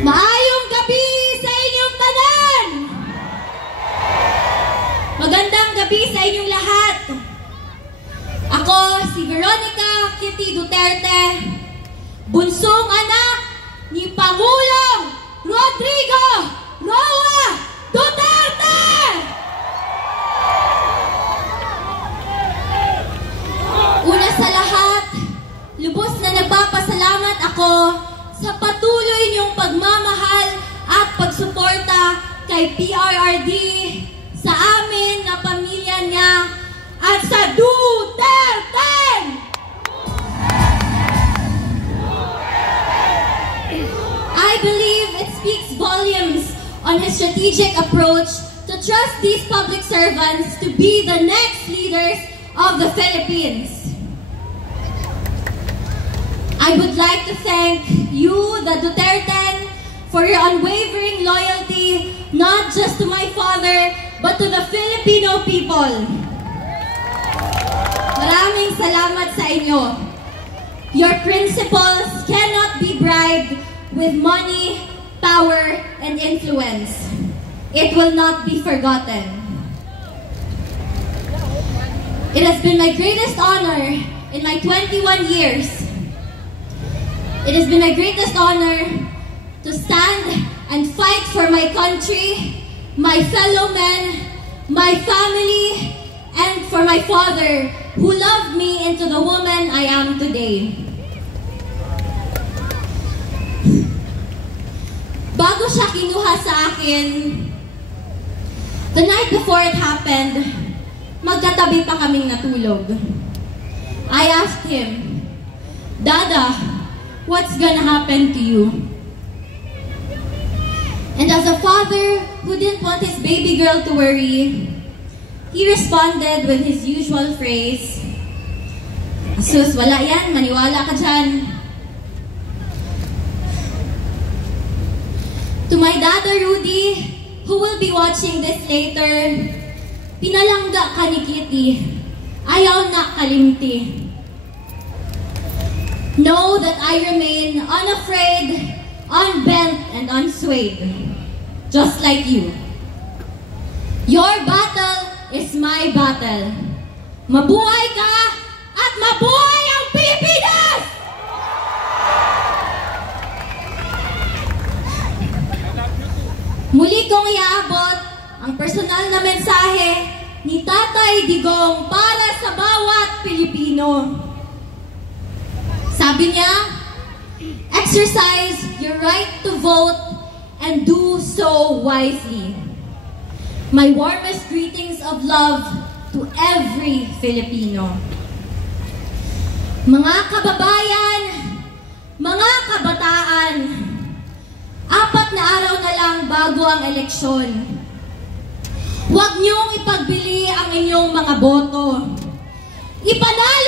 Maayong gabi sa inyong tanan! Magandang gabi sa inyong lahat! Ako si Veronica Kitty Duterte, bunsong anak ni Pangulong Rodrigo Roa Duterte! Una sa lahat, lubos na nagpapasalamat ako sa patuloy niyong pagmamahal at pagsuporta kay PRRD, sa amin na pamilya niya, at sa Duterte! I believe it speaks volumes on his strategic approach to trust these public servants to be the next leaders of the Philippines. I would like to thank you, the Duterte, for your unwavering loyalty, not just to my father, but to the Filipino people. Maraming salamat sa inyo. Your principles cannot be bribed with money, power, and influence. It will not be forgotten. It has been my greatest honor in my 21 years. It has been my greatest honor to stand and fight for my country, my fellow men, my family, and for my father, who loved me into the woman I am today. Bago siya kinuha sa akin, the night before it happened, magkatabi pa kaming natulog. I asked him, "Dada, what's gonna happen to you?" And as a father who didn't want his baby girl to worry, he responded with his usual phrase, "Sus, wala yan, maniwala ka dyan." To my dada Rudy, who will be watching this later, pinalangga ka ni Kitty, ayaw na kalimti. Know that I remain unafraid, unbent, and unswayed, just like you. Your battle is my battle. Mabuhay ka at mabuhay ang Pilipinas! Muli kong iaabot ang personal na mensahe ni Tatay Digong para sa bawat Pilipino. Sabi niya, exercise your right to vote and do so wisely. My warmest greetings of love to every Filipino. Mga kababayan, mga kabataan, 4 na araw na lang bago ang eleksyon. Huwag niyong ipagbili ang inyong mga boto. Ipanalo